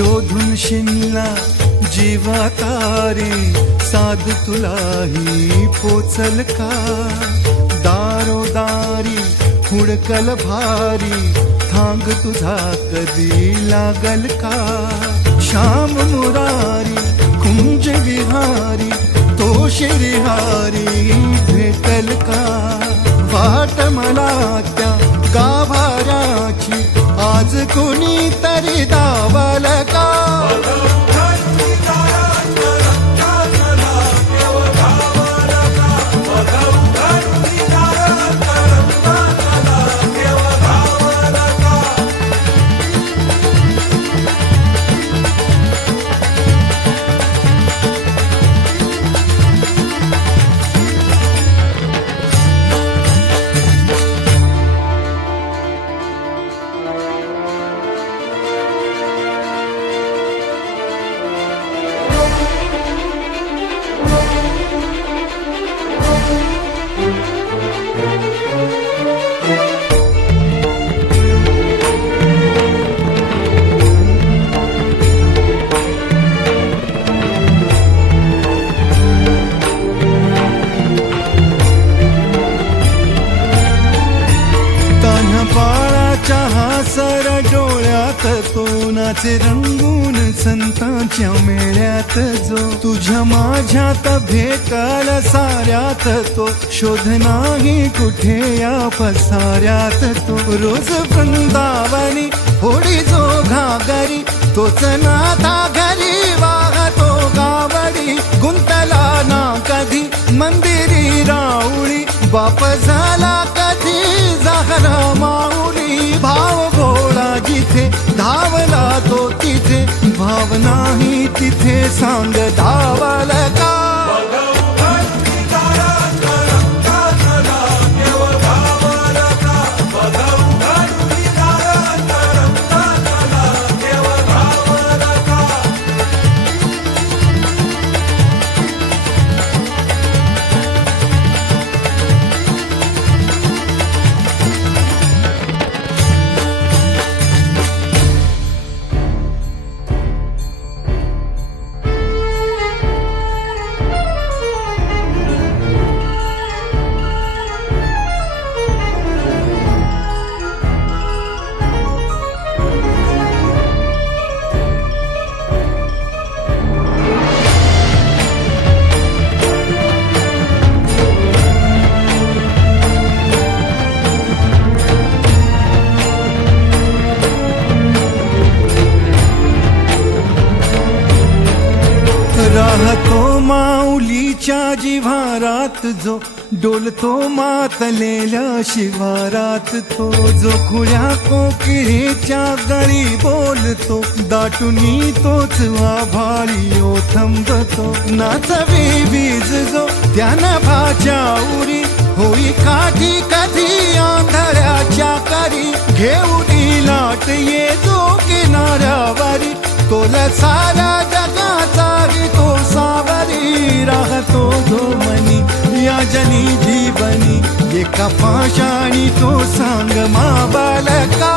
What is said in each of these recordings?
शोधून शिनला जीवा तारे, साध तुलाही पोचल का? दारोदारी हुडकल भारी, थांग तुझा कधी लागल का? श्याम मुरारी कुंज विहारी, तो शिरिहारी भेटल का? वाट मला त्या गाभाऱ्याची, आज कुणी तरी दावल का? सर डोळ्यात तो नाचे रंगून संतांच्या मेळ्यात, जो तुझ्या माझ्यात भेटल साऱ्यात, तो शोध नाही कुठे या पसाऱ्यात. तो रोज वृंदावनी होडी जो घागरी, तोच नाथा घरी वाहतो गावडी. गुंतला ना कधी मंदिरी राऊळी, बाप झाला कधी झाला माऊली. भाव भोळा जिथे धावला तो तिथे, भाव नाही तिथे सांग धावल का? राहतो माऊलीच्या जिव्हारात, जो डोलतो मातलेल्या शिवारात. तो जो खुळ्या कोकिळेच्या गळी बोलतो, दाटुनी तोच आभाळी ओथंबतो. नाचवी वीज जो त्यानं भाच्या उरी, होई काठी कधी आंधळ्याच्या करी. घेऊनी लाट ये जो किनाऱ्यावरी, तोल सारा जगाचा तो सावरी. राहतो जो मनी या जनी जीवनी, एका पाशाणी तो सांग मावल का?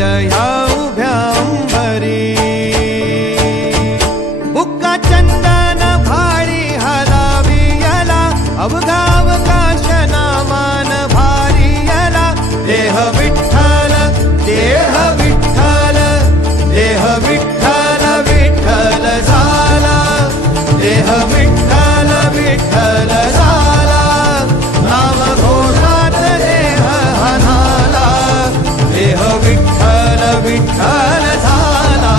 ह्या उभ्या अंबरी बुक्का चंदन भारी हलावी याला अवघा अवकाश नामान भारी याला देह विठ्ठल देह विठ्ठल देह विठ्ठल विठ्ठल झाला देह विठ्ठल विठ्ठल झाला नाम घोषात देह हनाला देह विठ्ठल विठ्ठल झाला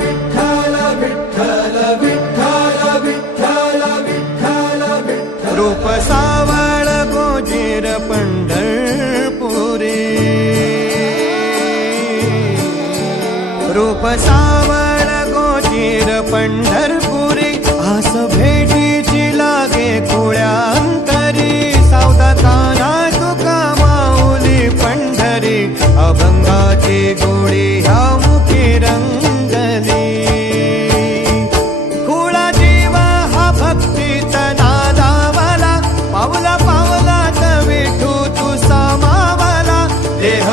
विठ्ठल विठ्ठल विठ्ठल विठ्ठल विठ्ठल विठ्ठल रूप सावळ गोजीर पंढरपुरी रूप सावळ गोजीर पंढरपुरी आस भेटीची लागे खुळ्या अंतरी सावधा काना तुका माऊली पंढरी अभंगाची गोडी ह्या मुखी रंगली खुळा जीव हा भक्तीत नादावला पावला पावलात विठू तू समावला देह